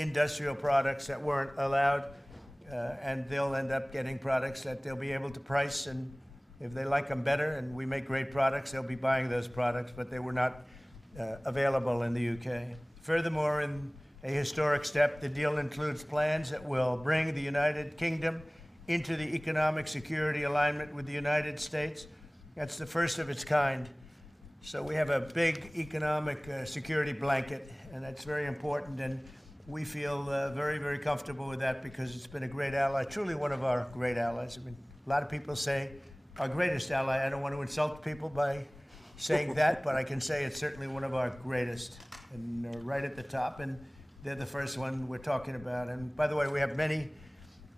industrial products that weren't allowed, and they'll end up getting products that they'll be able to price, and if they like them better and we make great products, they'll be buying those products, but they were not available in the UK. Furthermore, in a historic step, the deal includes plans that will bring the United Kingdom into the economic security alignment with the United States. That's the first of its kind. So we have a big economic security blanket, and that's very important, and we feel very, very comfortable with that because it's been a great ally, truly one of our great allies. I mean, a lot of people say our greatest ally. I don't want to insult people by saying that, but I can say it's certainly one of our greatest, and right at the top, and they're the first one we're talking about. And by the way, we have many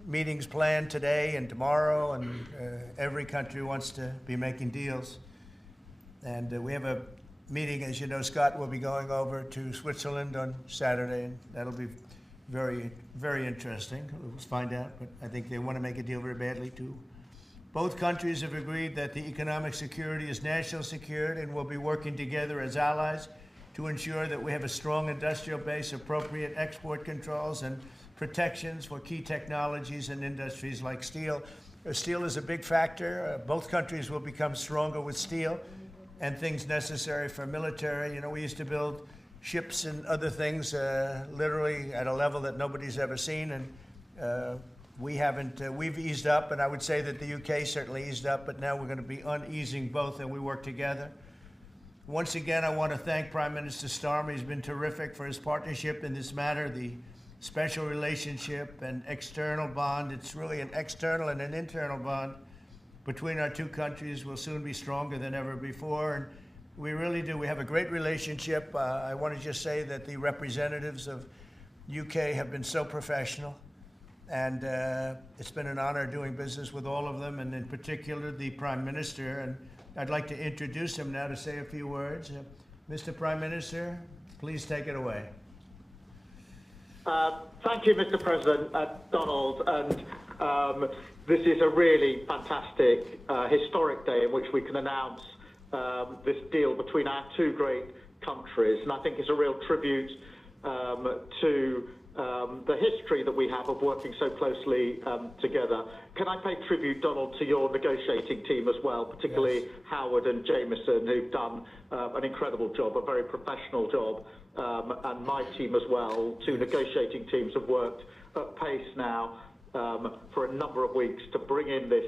meetings planned today and tomorrow, and every country wants to be making deals. And we have a meeting, as you know, Scott will be going over to Switzerland on Saturday, and that'll be very, very interesting. Let's find out, but I think they want to make a deal very badly too. Both countries have agreed that the economic security is national security and will be working together as allies to ensure that we have a strong industrial base, appropriate export controls, and protections for key technologies and industries like steel. Steel is a big factor. Both countries will become stronger with steel and things necessary for military. You know, we used to build ships and other things literally at a level that nobody's ever seen, and we haven't, we've eased up, and I would say that the UK certainly eased up, but now we're going to be uneasing both, and we work together. Once again, I want to thank Prime Minister Starmer. He's been terrific for his partnership in this matter. The special relationship and external bond, it's really an external and an internal bond between our two countries will soon be stronger than ever before, and we really do. We have a great relationship. I want to just say that the representatives of UK have been so professional, and it's been an honor doing business with all of them, and in particular the Prime Minister. And I'd like to introduce him now to say a few words. Mr. Prime Minister, please take it away. Thank you, Mr. President, Donald. And this is a really fantastic, historic day in which we can announce this deal between our two great countries. And I think it's a real tribute to the history that we have of working so closely together. Can I pay tribute, Donald, to your negotiating team as well, particularly yes, Howard and Jameson, who've done an incredible job, a very professional job, and my team as well. Two negotiating teams have worked at pace now for a number of weeks to bring in this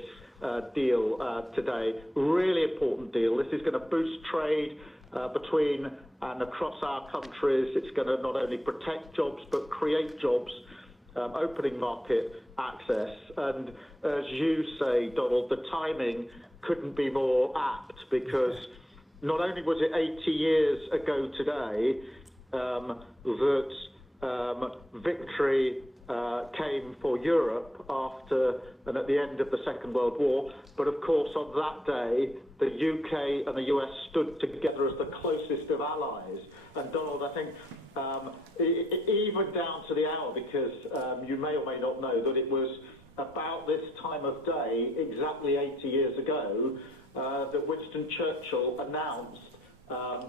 deal today. Really important deal. This is going to boost trade between and across our countries. It's going to not only protect jobs but create jobs, opening market access. And as you say, Donald, the timing couldn't be more apt, because not only was it 80 years ago today that victory came for Europe after and at the end of the Second World War, but of course on that day the UK and the US stood together as the closest of allies. And Donald, I think even down to the hour, because you may or may not know that it was about this time of day, exactly 80 years ago, that Winston Churchill announced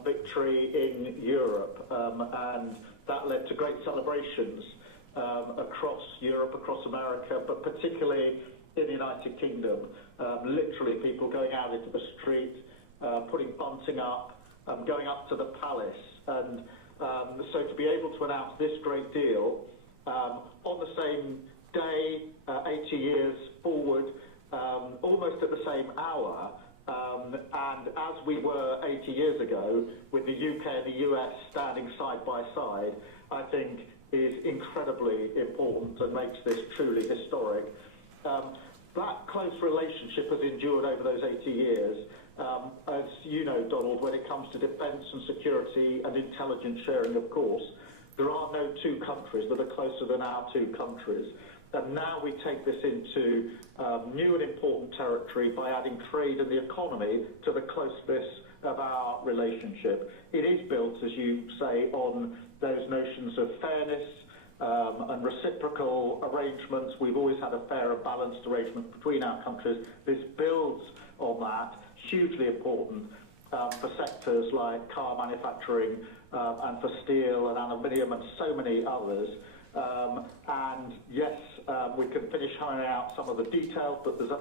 victory in Europe, and that led to great celebrations across Europe, across America, but particularly in the United Kingdom. Literally people going out into the street, putting bunting up, going up to the palace. And so to be able to announce this great deal on the same day, 80 years forward, almost at the same hour, and as we were 80 years ago, with the UK and the US standing side by side, I think is incredibly important and makes this truly historic. That close relationship has endured over those 80 years. As you know, Donald, when it comes to defence and security and intelligence sharing, of course, there are no two countries that are closer than our two countries. And now we take this into new and important territory by adding trade and the economy to the closeness of our relationship. It is built, as you say, on those notions of fairness and reciprocal arrangements. We've always had a fair and balanced arrangement between our countries. This builds on that, hugely important for sectors like car manufacturing and for steel and aluminium and so many others. And yes, we can finish ironing out some of the details, but there's a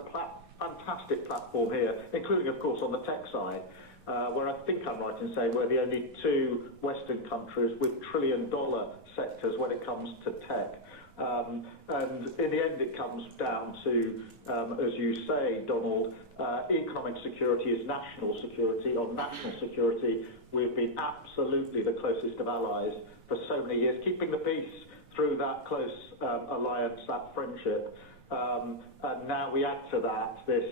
fantastic platform here, including, of course, on the tech side, where I think I'm right in saying we're the only two Western countries with trillion-dollar sectors when it comes to tech. And in the end, it comes down to, as you say, Donald, economic security is national security. On national security, we've been absolutely the closest of allies for so many years, keeping the peace through that close alliance, that friendship. And now we add to that this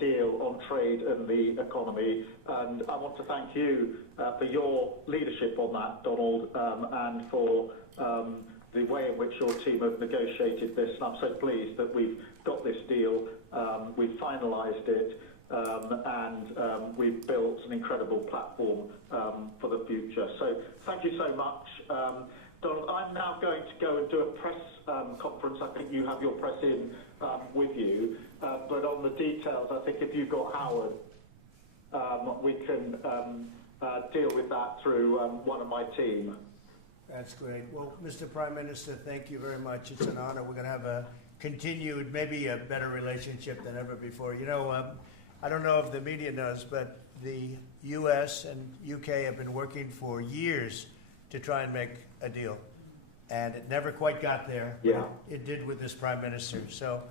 deal on trade and the economy. And I want to thank you for your leadership on that, Donald, and for the way in which your team have negotiated this. And I'm so pleased that we've got this deal, we've finalised it, and we've built an incredible platform for the future. So thank you so much. Donald, I'm now going to go and do a press conference. I think you have your press in with you. But on the details, I think if you've got Howard, we can deal with that through one of my team. That's great. Well, Mr. Prime Minister, thank you very much. It's an honor. We're going to have a continued, maybe a better relationship than ever before. You know, I don't know if the media knows, but the U.S. and U.K. have been working for years to try and make a deal. And it never quite got there. Yeah. It did with this Prime Minister. So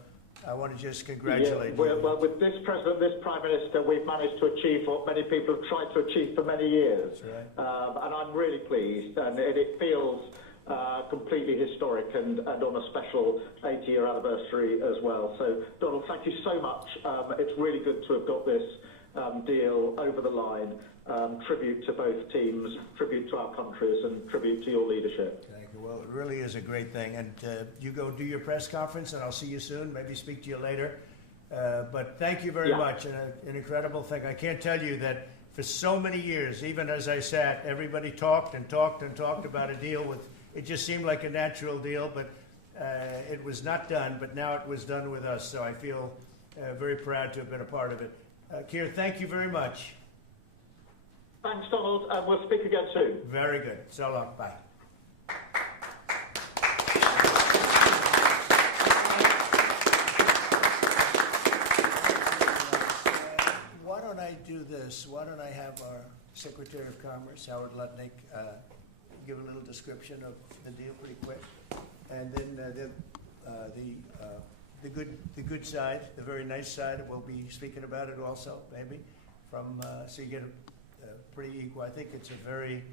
I want to just congratulate you. Well, with this President, this Prime Minister, we've managed to achieve what many people have tried to achieve for many years. That's right. And I'm really pleased, and it feels completely historic and on a special 80-year anniversary as well. So, Donald, thank you so much. It's really good to have got this deal over the line. Tribute to both teams, tribute to our countries, and tribute to your leadership. Thank you. Well, it really is a great thing. And you go do your press conference, and I'll see you soon. Maybe speak to you later. But thank you very much. And an incredible thing. I can't tell you that for so many years, even as I sat, everybody talked and talked and talked about a deal with. It just seemed like a natural deal, but it was not done. But now it was done with us. So I feel very proud to have been a part of it. Keir, thank you very much. Thanks, Donald, and we'll speak again soon. Very good. So long. Bye. Why don't I do this? Why don't I have our Secretary of Commerce, Howard Lutnick, give a little description of the deal pretty quick, and then the good side, the very nice side, we'll be speaking about it also, maybe, from so you get a pretty equal. I think it's a very,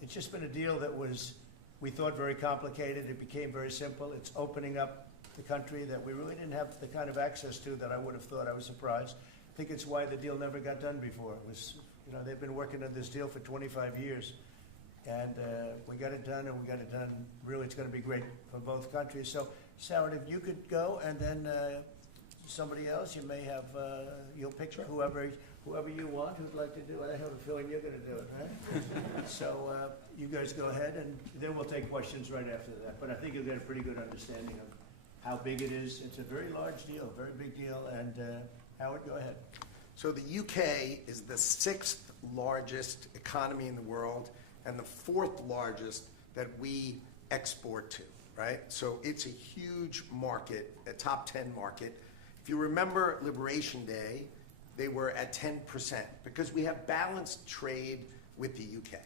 it's just been a deal that was, we thought, very complicated. It became very simple. It's opening up the country that we really didn't have the kind of access to that I would have thought. I was surprised. I think it's why the deal never got done before. It was, you know, they've been working on this deal for 25 years. And we got it done, and we got it done. Really, it's going to be great for both countries. So, Howard, if you could go, and then somebody else, you may have, you'll pick whoever you want who'd like to do it. I have a feeling you're going to do it, right? So you guys go ahead, and then we'll take questions right after that. But I think you'll get a pretty good understanding of how big it is. It's a very large deal, very big deal. And Howard, go ahead. So the UK is the 6th largest economy in the world and the 4th largest that we export to, right? So it's a huge market, a top 10 market. If you remember Liberation Day, they were at 10% because we have balanced trade with the UK,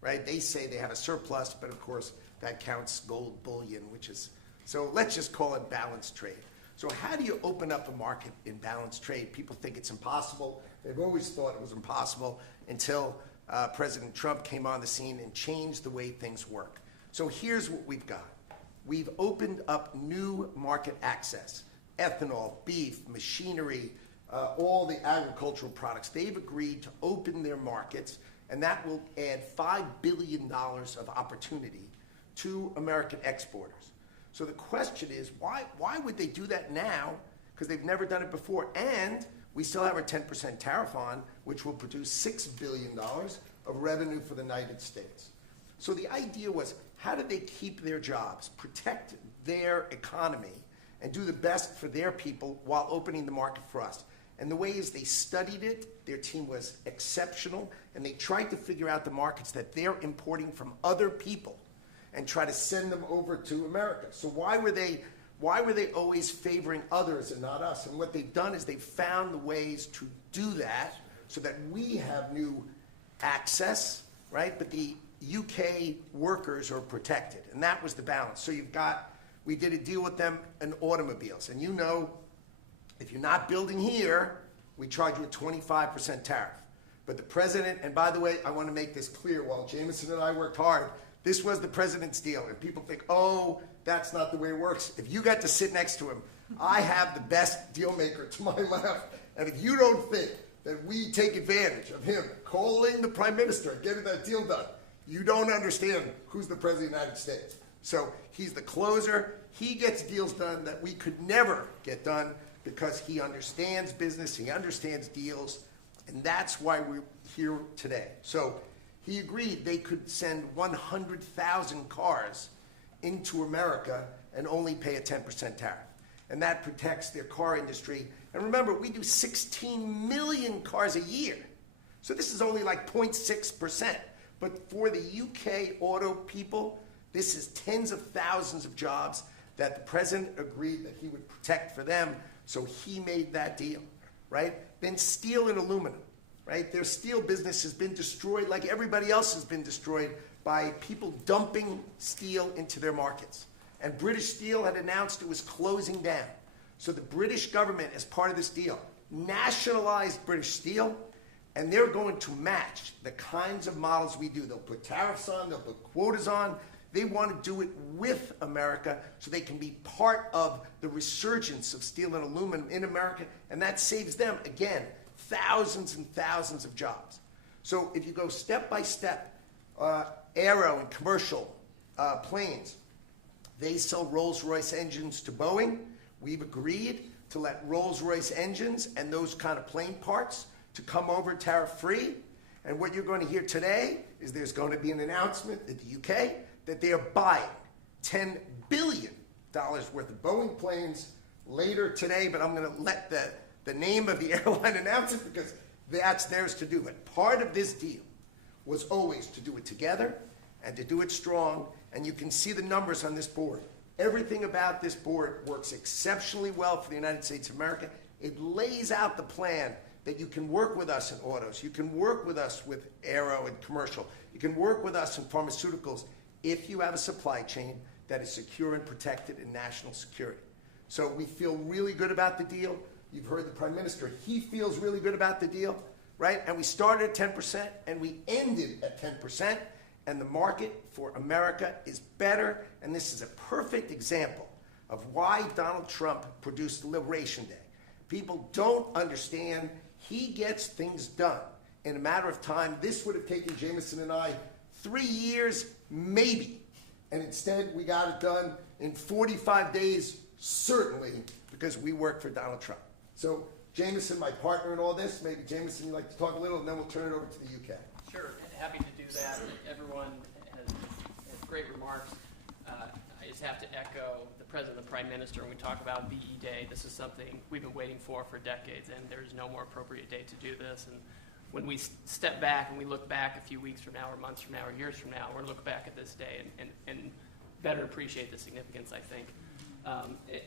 right? They say they have a surplus, but of course that counts gold bullion, which is, so let's just call it balanced trade. So how do you open up a market in balanced trade? People think it's impossible. They've always thought it was impossible until President Trump came on the scene and changed the way things work. So here's what we've got. We've opened up new market access, ethanol, beef, machinery, all the agricultural products. They've agreed to open their markets, and that will add $5 billion of opportunity to American exporters. So the question is, why would they do that now? Because they've never done it before, and we still have our 10% tariff on, which will produce $6 billion of revenue for the United States. So the idea was, how do they keep their jobs, protect their economy, and do the best for their people while opening the market for us? And the way is they studied it, their team was exceptional, and they tried to figure out the markets that they're importing from other people. and try to send them over to America. So why were they always favoring others and not us? And what they've done is they've found the ways to do that so that we have new access, right? But the UK workers are protected, and that was the balance. So we did a deal with them in automobiles, and if you're not building here, we charge you a 25% tariff. But the president, and by the way, I want to make this clear, while Jameson and I worked hard, this was the president's deal. And people think, oh, that's not the way it works. If you got to sit next to him, I have the best deal maker to my left. And if you don't think that we take advantage of him calling the prime minister and getting that deal done, you don't understand who's the president of the United States. So he's the closer. He gets deals done that we could never get done because he understands business, he understands deals, and that's why we're here today. So he agreed they could send 100,000 cars into America and only pay a 10% tariff. And that protects their car industry. And remember, we do 16 million cars a year. So this is only like 0.6%. But for the UK auto people, this is tens of thousands of jobs that the president agreed that he would protect for them. So he made that deal, right? Then steel and aluminum, right? Their steel business has been destroyed like everybody else has been destroyed by people dumping steel into their markets. And British Steel had announced it was closing down. So the British government, as part of this deal, nationalized British Steel, and they're going to match the kinds of models we do. They'll put tariffs on, they'll put quotas on. They want to do it with America so they can be part of the resurgence of steel and aluminum in America, and that saves them, again, thousands and thousands of jobs. So if you go step by step, aero and commercial planes, they sell Rolls-Royce engines to Boeing. We've agreed to let Rolls-Royce engines and those kind of plane parts to come over tariff-free. And what you're going to hear today is there's going to be an announcement at the UK that they are buying $10 billion worth of Boeing planes later today, but I'm going to let the name of the airline announce it because that's theirs to do. But part of this deal was always to do it together and to do it strong, and you can see the numbers on this board. Everything about this board works exceptionally well for the United States of America. It lays out the plan that you can work with us in autos, you can work with us with aero and commercial, you can work with us in pharmaceuticals if you have a supply chain that is secure and protected in national security. So we feel really good about the deal. You've heard the Prime Minister, he feels really good about the deal, right? And we started at 10% and we ended at 10%, and the market for America is better, and this is a perfect example of why Donald Trump produced Liberation Day. People don't understand. He gets things done in a matter of time. This would have taken Jameson and I 3 years, maybe. And instead, we got it done in 45 days, certainly, because we worked for Donald Trump. So, Jameson, my partner in all this, maybe Jameson, you'd like to talk a little, and then we'll turn it over to the UK. Sure, happy to do that. Everyone has great remarks. I just have to echo the President and the Prime Minister when we talk about VE Day. This is something we've been waiting for decades, and there's no more appropriate day to do this. And when we step back and we look back a few weeks from now or months from now or years from now, we're going to look back at this day and better appreciate the significance, I think.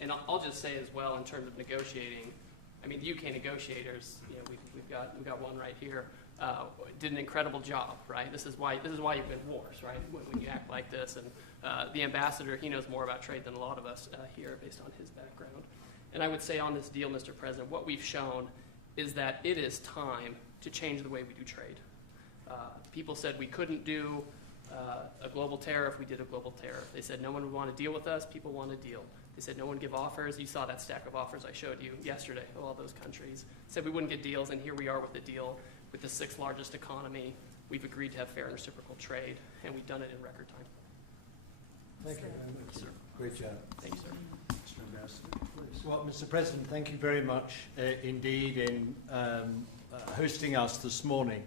And I'll just say as well, in terms of negotiating, I mean, the UK negotiators, you know, we've got one right here, did an incredible job, right? This is why you win wars, right? When you act like this, and the ambassador, he knows more about trade than a lot of us here, based on his background. And I would say on this deal, Mr. President, what we've shown is that it is time to change the way we do trade. People said we couldn't do a global tariff. We did a global tariff. They said no one would want to deal with us. People want to deal. They said no one would give offers. You saw that stack of offers I showed you yesterday of all those countries. Said we wouldn't get deals, and here we are with a deal with the 6th largest economy. We've agreed to have fair and reciprocal trade, and we've done it in record time. Thank you very much, Sir. Great job. Thank you, sir. Mr. Ambassador, please. Well, Mr. President, thank you very much indeed in hosting us this morning.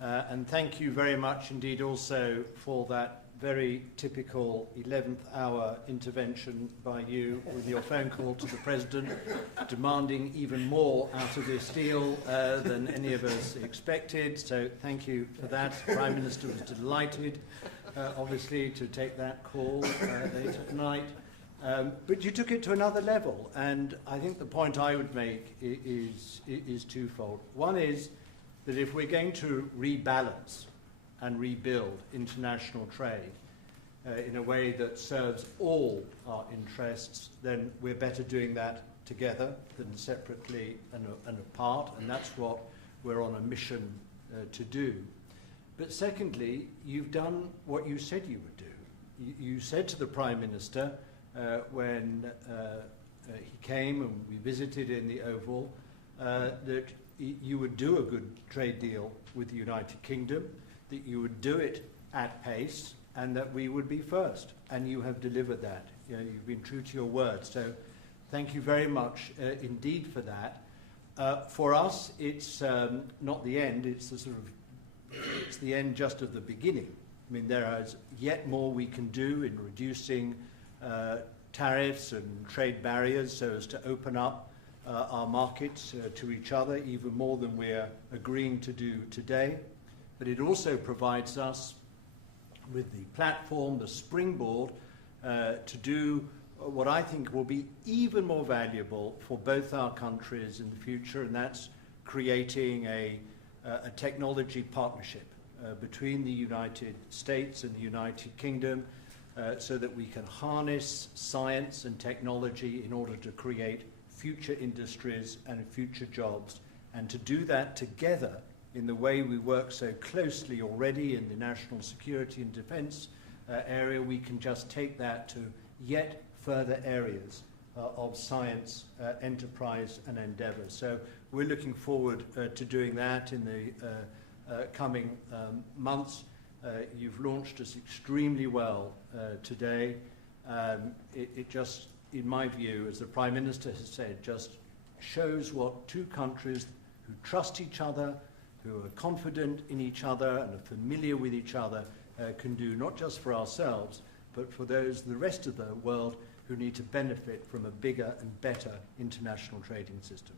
And thank you very much indeed also for that very typical 11th hour intervention by you with your phone call to the President, demanding even more out of this deal than any of us expected. So thank you for that. The Prime Minister was delighted. obviously, to take that call later tonight. But you took it to another level, and I think the point I would make is twofold. One is that if we're going to rebalance and rebuild international trade in a way that serves all our interests, then we're better doing that together than separately and apart, and that's what we're on a mission to do. But secondly, you've done what you said you would do. You said to the Prime Minister when he came and we visited in the Oval that you would do a good trade deal with the United Kingdom, that you would do it at pace, and that we would be first. And you have delivered that. You know, you've been true to your word. So thank you very much indeed for that. For us, it's not the end. It's it's the end just of the beginning. I mean, there is yet more we can do in reducing tariffs and trade barriers so as to open up our markets to each other even more than we're agreeing to do today. But it also provides us with the platform, the springboard, to do what I think will be even more valuable for both our countries in the future, and that's creating a technology partnership between the United States and the United Kingdom so that we can harness science and technology in order to create future industries and future jobs, and to do that together in the way we work so closely already in the national security and defence area. We can just take that to yet further areas of science, enterprise and endeavour. So we're looking forward to doing that in the coming months. You've launched us extremely well today. It just, in my view, as the Prime Minister has said, just shows what two countries who trust each other, who are confident in each other and are familiar with each other can do, not just for ourselves, but for the rest of the world who need to benefit from a bigger and better international trading system.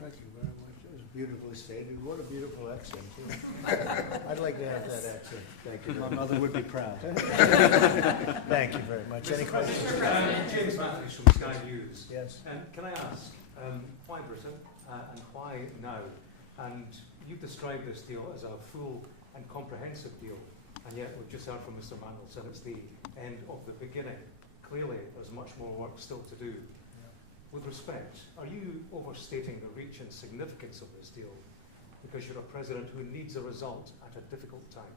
Thank you very much. It was beautifully stated. What a beautiful accent, too. I'd like to have that accent. Thank you. My mother would be proud. Thank you very much. Any questions? James Matthews from Sky News. Yes. Can I ask, why Britain and why now? And you described this deal as a full and comprehensive deal, and yet we've just heard from Mr. Mandelson it's the end of the beginning. Clearly, there's much more work still to do. Yeah. With respect, are you overstating the reach and significance of this deal because you're a president who needs a result at a difficult time?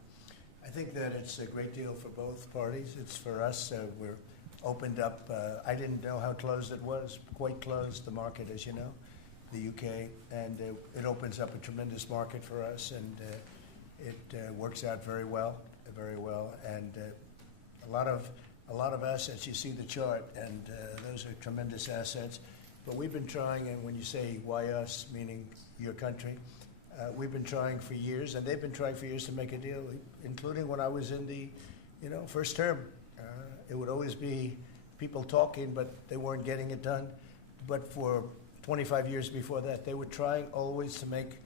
I think that it's a great deal for both parties. It's for us. We're opened up. I didn't know how closed it was. Quite closed, the market, as you know, the UK, and it opens up a tremendous market for us, and it works out very well, and a lot of assets. You see the chart, and those are tremendous assets. But we've been trying, and when you say why us, meaning your country, we've been trying for years, and they've been trying for years to make a deal, including when I was in the, first term. It would always be people talking, but they weren't getting it done. But for 25 years before that, they were trying always to make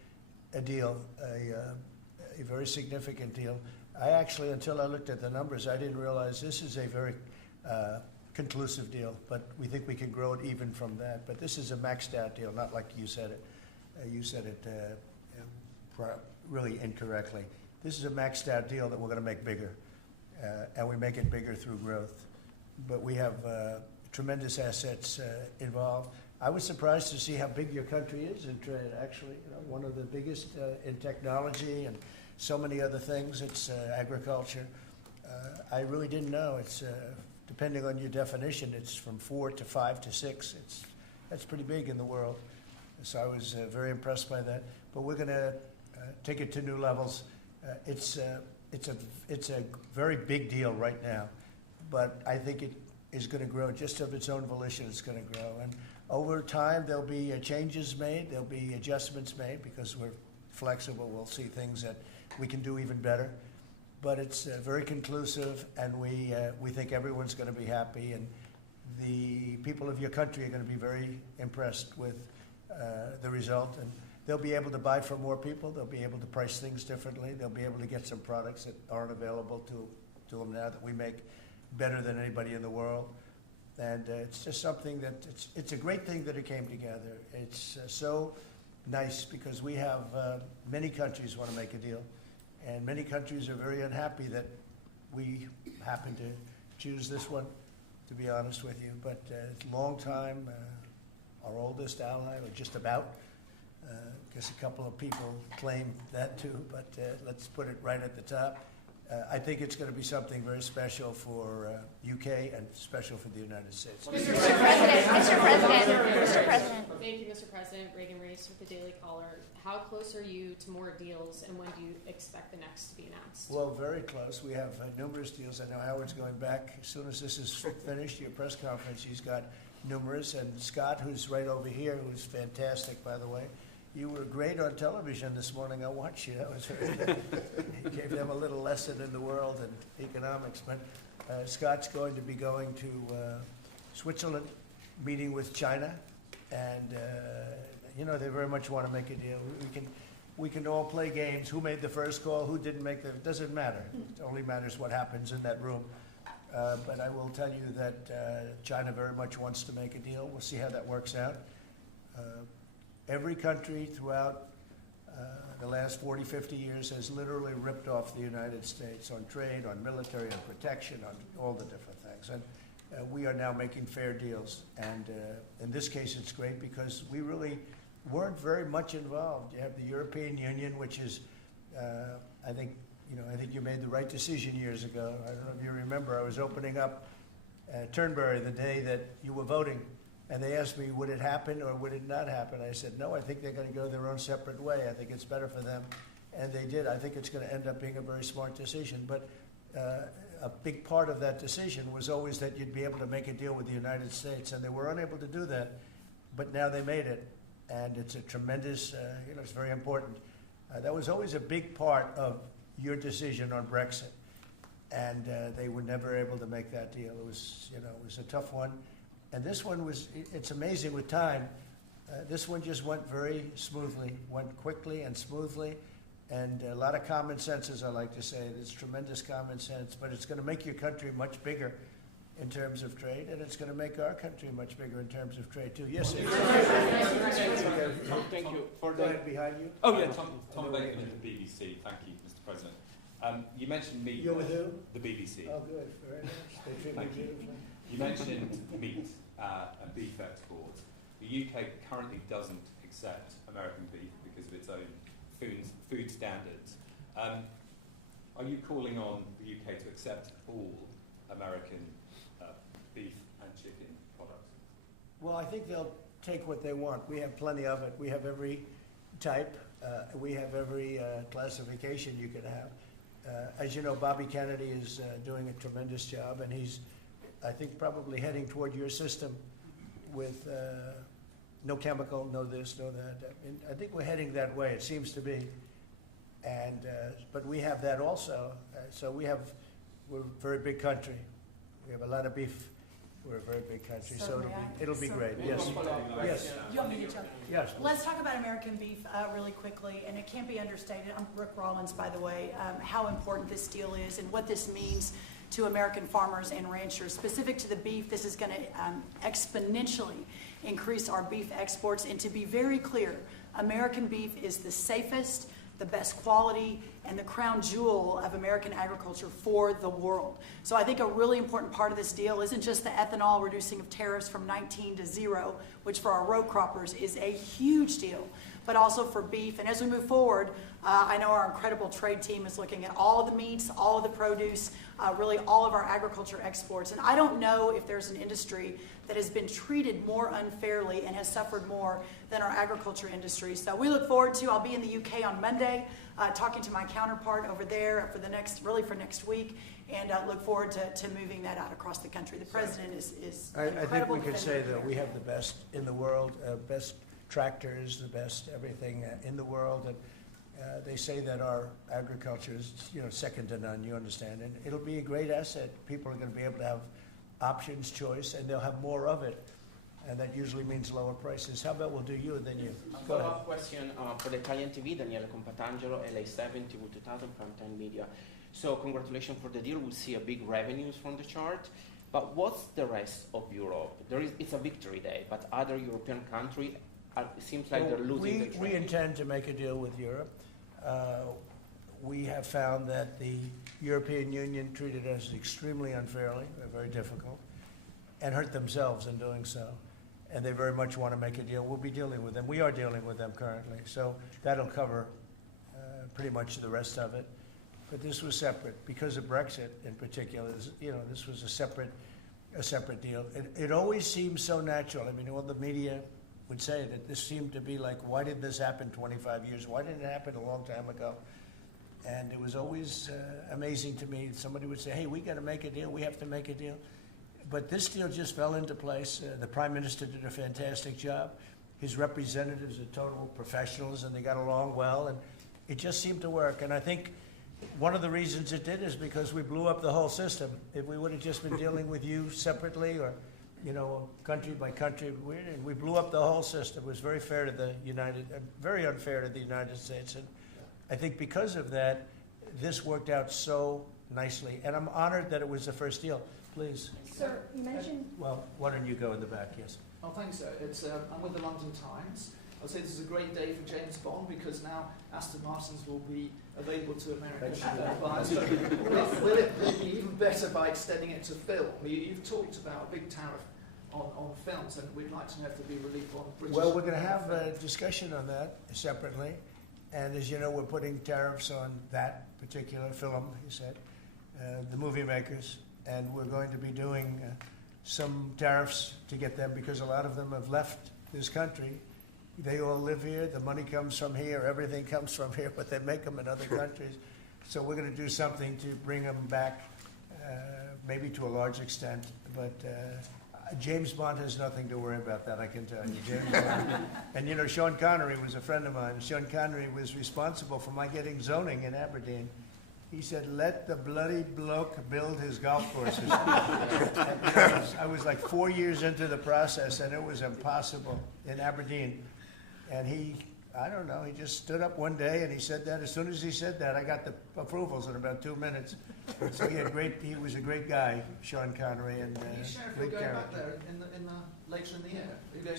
a deal, a very significant deal. I actually, until I looked at the numbers, I didn't realize this is a very conclusive deal, but we think we can grow it even from that. But this is a maxed out deal, not like you said it. You said it really incorrectly. This is a maxed out deal that we're going to make bigger, and we make it bigger through growth. But we have tremendous assets involved. I was surprised to see how big your country is in trade, actually. One of the biggest in technology and so many other things. It's agriculture. I really didn't know. It's depending on your definition, it's from 4 to 5 to 6. That's pretty big in the world. So I was very impressed by that. But we're going to take it to new levels. It's a very big deal right now, but I think it is going to grow just of its own volition. It's going to grow, and over time there'll be changes made. There'll be adjustments made because we're flexible. We'll see things that we can do even better. But it's very conclusive, and we think everyone's going to be happy, and the people of your country are going to be very impressed with the result. And they'll be able to buy from more people. They'll be able to price things differently. They'll be able to get some products that aren't available to them now that we make better than anybody in the world. And it's just something that it's a great thing that it came together. It's so nice because we have many countries want to make a deal, and many countries are very unhappy that we happen to choose this one, to be honest with you. But it's a long time, our oldest ally, or just about. I guess a couple of people claim that too, but let's put it right at the top. I think it's going to be something very special for UK and special for the United States. Mr. President. Thank you, Mr. President. Reagan Reese with the Daily Caller. How close are you to more deals, and when do you expect the next to be announced? Well, very close. We have numerous deals. I know Howard's going back. As soon as this is finished, your press conference, he's got numerous. And Scott, who's right over here, who's fantastic, by the way. You were great on television this morning. I watched you. That was very good. You gave them a little lesson in the world and economics. But Scott's going to be going to Switzerland, meeting with China, and they very much want to make a deal. We can all play games. Who made the first call? Who didn't make the? It doesn't matter. It only matters what happens in that room. But I will tell you that China very much wants to make a deal. We'll see how that works out. Every country throughout the last 40, 50 years has literally ripped off the United States on trade, on military, on protection, on all the different things. And we are now making fair deals. And in this case, it's great because we really weren't very much involved. You have the European Union, which is, I think you made the right decision years ago. I don't know if you remember, I was opening up Turnberry the day that you were voting. And they asked me, would it happen or would it not happen? I said, no, I think they're going to go their own separate way. I think it's better for them. And they did. I think it's going to end up being a very smart decision. But a big part of that decision was always that you'd be able to make a deal with the United States. And they were unable to do that. But now they made it. And it's a tremendous, it's very important. That was always a big part of your decision on Brexit. And they were never able to make that deal. It was a tough one. And this one it's amazing with time. This one just went very smoothly, went quickly and smoothly, and a lot of common sense, as I like to say. There's tremendous common sense, but it's going to make your country much bigger in terms of trade, and it's going to make our country much bigger in terms of trade, too. Yes, sir. Thank you. Go ahead, behind you. Oh, yeah, Tom Bateman at the BBC. Thank you, Mr. President. You mentioned meat. You're with who? The BBC. Oh, good. Very nice. They treat me beautifully. You mentioned meat and beef exports. The UK currently doesn't accept American beef because of its own food standards. Are you calling on the UK to accept all American beef and chicken products? Well, I think they'll take what they want. We have plenty of it. We have every type. We have every classification you could have. As you know, Bobby Kennedy is doing a tremendous job, and he's, I think, probably heading toward your system with no chemical, no this, no that. I think we're heading that way, it seems to be. And but we have that also. So we're a very big country. We have a lot of beef. We're a very big country, so it'll be great. Yes. Yes. You want me to jump in? Yes. Let's talk about American beef really quickly, and it can't be understated. I'm Brooke Rollins, by the way, how important this deal is and what this means to American farmers and ranchers. Specific to the beef, this is going to exponentially increase our beef exports. And to be very clear, American beef is the safest, the best quality, and the crown jewel of American agriculture for the world. So I think a really important part of this deal isn't just the ethanol reducing of tariffs from 19 to 0, which for our row croppers is a huge deal, but also for beef. And as we move forward, I know our incredible trade team is looking at all of the meats, all of the produce, really all of our agriculture exports. And I don't know if there's an industry that has been treated more unfairly and has suffered more than our agriculture industry. So we look forward to, I'll be in the UK on Monday, talking to my counterpart over there for next week, and look forward to moving that out across the country. The president is I think incredible we could say defender that we have the best in the world, best tractors, the best everything in the world. And they say that our agriculture is, second to none, you understand. And it'll be a great asset. People are going to be able to have options, choice, and they'll have more of it. and that usually means lower prices. How about we'll do you and then you? A Go ahead. follow-up question for the Italian TV, Daniele Compatangelo, LA7, TV 2000, Primetime Media. So congratulations for the deal. We'll see a big revenues from the chart. But what's the rest of Europe? It's a victory day, but other European countries, it seems like they're losing the trade. We intend to make a deal with Europe. We have found that the European Union treated us extremely unfairly, very difficult, and hurt themselves in doing so. And they very much want to make a deal. We'll be dealing with them. We are dealing with them currently. So that'll cover pretty much the rest of it. But this was separate because of Brexit in particular. This was a separate deal. It always seems so natural. I mean, all the media would say that this seemed to be like, why did this happen 25 years? Why didn't it happen a long time ago? And it was always amazing to me. Somebody would say, hey, we got to make a deal. We have to make a deal. But this deal just fell into place. The Prime Minister did a fantastic job. His representatives are total professionals, and they got along well. And it just seemed to work. And I think one of the reasons it did is because we blew up the whole system. If we would have just been dealing with you separately or, country by country, we blew up the whole system. It was very fair to very unfair to the United States. And I think because of that, this worked out so nicely. And I'm honored that it was the first deal. Please. Sir, you mentioned... Well, why don't you go in the back, yes. Oh, thanks, sir. I'm with the London Times. I would say this is a great day for James Bond because now Aston Martins will be available to American buyers. Will it be even better by extending it to film? You've talked about a big tariff on films, and we'd like to know if there'll be relief on British... Well, we're going to have a discussion on that separately. And as you know, we're putting tariffs on that particular film, he said, the movie makers. And we're going to be doing some tariffs to get them because a lot of them have left this country. They all live here. The money comes from here. Everything comes from here, but they make them in other countries. So we're going to do something to bring them back, maybe to a large extent. But James Bond has nothing to worry about that, I can tell you. James Bond. And Sean Connery was a friend of mine. Sean Connery was responsible for my getting zoning in Aberdeen. He said, let the bloody bloke build his golf courses. I was like 4 years into the process, and it was impossible in Aberdeen. And he just stood up one day and he said that. As soon as he said that, I got the approvals in about 2 minutes. So he was a great guy, Sean Connery. And Can you share if you're going back there later in the year?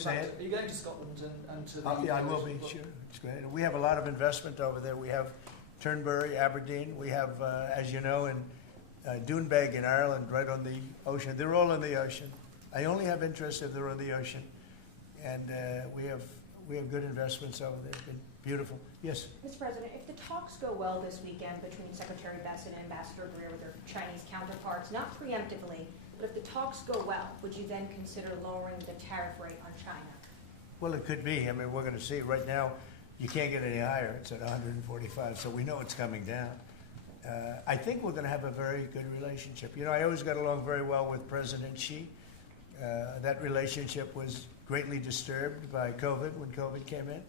Are you going to Scotland and to the... Yeah, I will be, sure. It's great. We have a lot of investment over there. We have Turnberry, Aberdeen. We have, as you know, in Doonbeg in Ireland, right on the ocean. They're all in the ocean. I only have interest if they're on the ocean. And we have good investments over there. It's been beautiful. Yes? Mr. President, if the talks go well this weekend between Secretary Bessent and Ambassador Greer with their Chinese counterparts, not preemptively, but if the talks go well, would you then consider lowering the tariff rate on China? Well, it could be. I mean, we're going to see. Right now, you can't get any higher. It's at 145, so we know it's coming down. I think we're going to have a very good relationship. I always got along very well with President Xi. That relationship was greatly disturbed by COVID when COVID came in,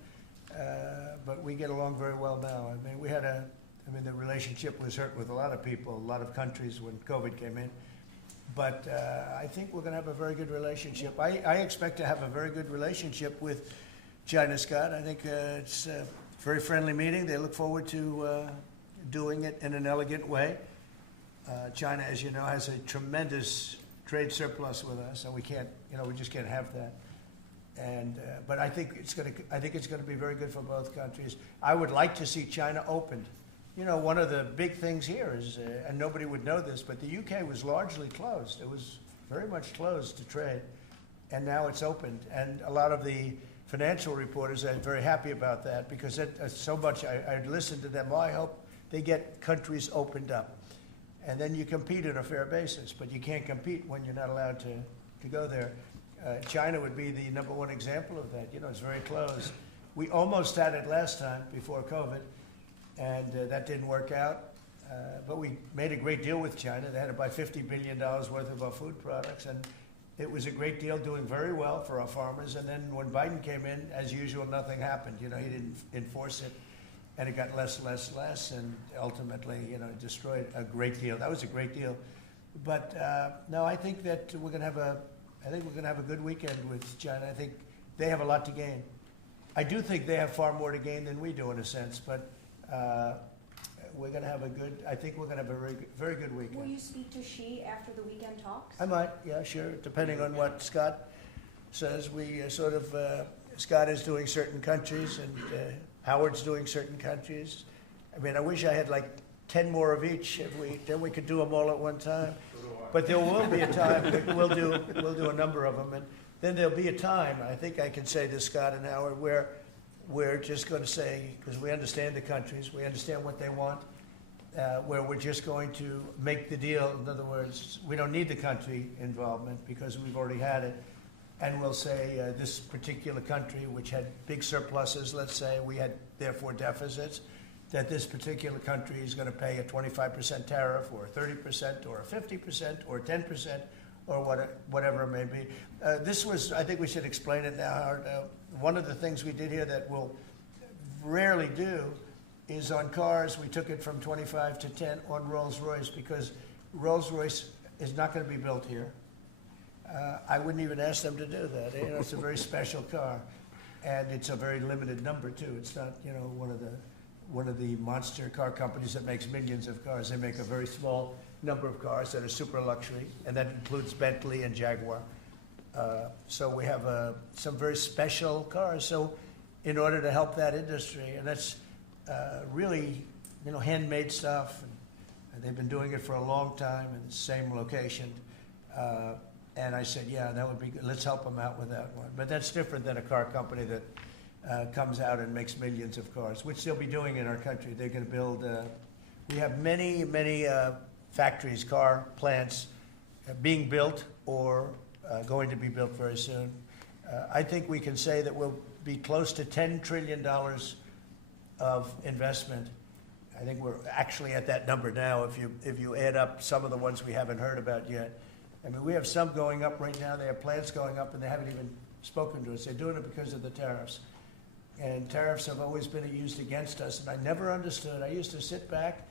but we get along very well now. I mean, the relationship was hurt with a lot of people, a lot of countries when COVID came in. But I think we're going to have a very good relationship. I expect to have a very good relationship with China, Scott. I think it's a very friendly meeting. They look forward to doing it in an elegant way. China, as you know, has a tremendous trade surplus with us, and we just can't have that. And but I think it's going to be very good for both countries. I would like to see China opened. One of the big things here is, and nobody would know this, but the UK was largely closed. It was very much closed to trade, and now it's opened. And a lot of the financial reporters are very happy about that because so much. I listened to them. Well, I hope they get countries opened up, and then you compete on a fair basis. But you can't compete when you're not allowed to go there. China would be the number one example of that. It's very closed. We almost had it last time before COVID, and that didn't work out. But we made a great deal with China. They had to buy $50 billion worth of our food products, and it was a great deal, doing very well for our farmers. And then when Biden came in, as usual, nothing happened. He didn't enforce it, and it got less, and ultimately, destroyed a great deal. That was a great deal. But no, I think that we're going to have a I think we're going to have a good weekend with China. I think they have a lot to gain. I do think they have far more to gain than we do in a sense, but we're going to have I think we're going to have a very, very good weekend. Will you speak to Xi after the weekend talks? I might, yeah, sure, depending on what Scott says. We Scott is doing certain countries and Howard's doing certain countries. I mean, I wish I had like 10 more of each. Then we could do them all at one time. But there will be a time we'll do a number of them, and then there'll be a time. I think I can say to Scott and Howard where we're just going to say, because we understand the countries, we understand what they want, where we're just going to make the deal. In other words, we don't need the country involvement because we've already had it. And we'll say this particular country, which had big surpluses, let's say, we had therefore deficits, that this particular country is going to pay a 25% tariff or a 30% or a 50% or 10% or whatever it may be. I think we should explain it now, Howard. One of the things we did here that we'll rarely do is on cars, we took it from 25 to 10 on Rolls-Royce because Rolls-Royce is not going to be built here. I wouldn't even ask them to do that. You know, it's a very special car, and it's a very limited number too. It's not, you know, one of the monster car companies that makes millions of cars. They make a very small number of cars that are super luxury, and that includes Bentley and Jaguar. So we have some very special cars. So in order to help that industry, and that's really, you know, handmade stuff, and they've been doing it for a long time in the same location. And I said, yeah, that would be good. Let's help them out with that one. But that's different than a car company that comes out and makes millions of cars, which they'll be doing in our country. They're going to build, we have many factories, car plants being built or going to be built very soon. I think we can say that we'll be close to $10 trillion of investment. I think we're actually at that number now if you add up some of the ones we haven't heard about yet. I mean, we have some going up right now. They have plants going up, and they haven't even spoken to us. They're doing it because of the tariffs. And tariffs have always been used against us, and I never understood. I used to sit back.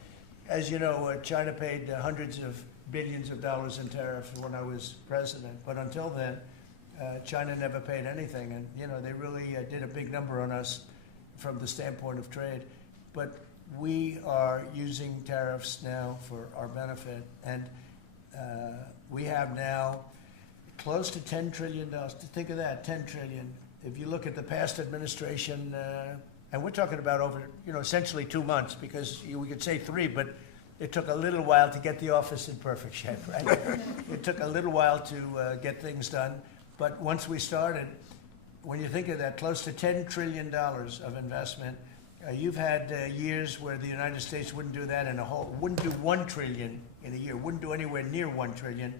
As you know, China paid hundreds of billions of dollars in tariffs when I was president. But until then, China never paid anything. And, you know, they really did a big number on us from the standpoint of trade. But we are using tariffs now for our benefit. And we have now close to $10 trillion. Think of that, $10 trillion. If you look at the past administration, and we're talking about over, you know, essentially 2 months, because we could say 3, but it took a little while to get the office in perfect shape, right? It took a little while to get things done. But once we started, when you think of that, close to $10 trillion of investment, you've had years where the United States wouldn't do that wouldn't do $1 trillion in a year, wouldn't do anywhere near $1 trillion.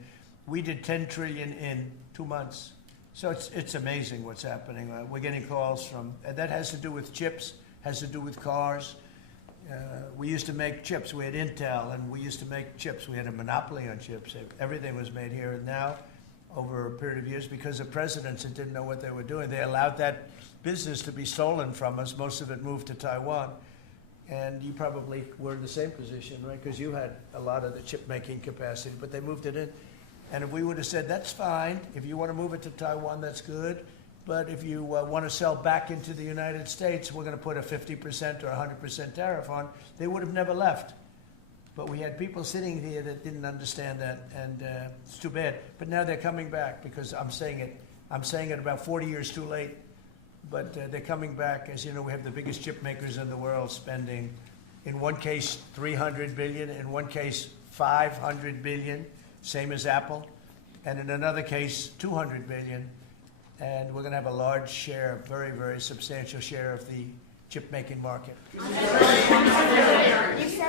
We did $10 trillion in 2 months. So it's amazing what's happening. We're getting calls from, and that has to do with chips, has to do with cars. We used to make chips. We had Intel, and we used to make chips. We had a monopoly on chips. Everything was made here. And now, over a period of years, because of presidents that didn't know what they were doing, they allowed that business to be stolen from us. Most of it moved to Taiwan. And you probably were in the same position, right? Because you had a lot of the chip-making capacity, but they moved it in. And if we would have said, that's fine, if you want to move it to Taiwan, that's good, but if you want to sell back into the United States, we're going to put a 50% or 100% tariff on, they would have never left. But we had people sitting here that didn't understand that, and it's too bad. But now they're coming back, because I'm saying it about 40 years too late, but they're coming back. As you know, we have the biggest chip makers in the world spending, in one case, $300 billion, in one case, $500 billion. Same as Apple, and in another case, $200 billion, and we're going to have a large share, a very, very substantial share of the chip-making market. You said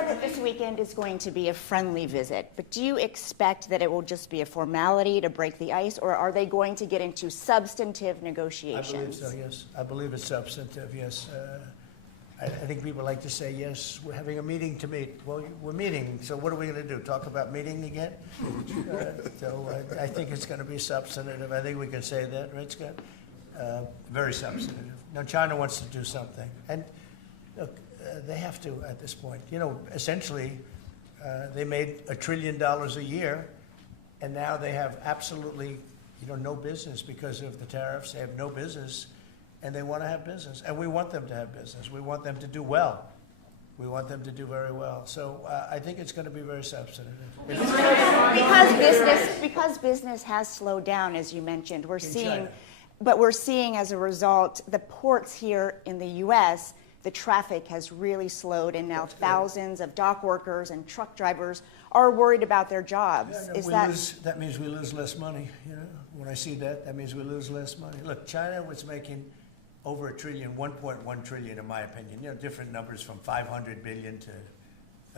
that this weekend is going to be a friendly visit, but do you expect that it will just be a formality to break the ice, or are they going to get into substantive negotiations? I believe so, yes. I believe it's substantive, yes. I think people like to say, yes, we're having a meeting to meet. Well, we're meeting, so what are we going to do, talk about meeting again? I think it's going to be substantive. I think we can say that, right, Scott? Very substantive. Now, China wants to do something. And look, they have to at this point. You know, essentially, they made $1 trillion a year, and now they have absolutely no business because of the tariffs. They have no business, and they want to have business. And we want them to have business. We want them to do well. We want them to do very well. So I think it's going to be very substantive. Because business has slowed down, as you mentioned, we're seeing, China. but we're seeing as a result, the ports here in the U.S., the traffic has really slowed, and now thousands of dock workers and truck drivers are worried about their jobs. That means we lose less money. When I see that means we lose less money. Look, China was making over $1 trillion, 1.1 trillion, in my opinion. Different numbers from 500 billion to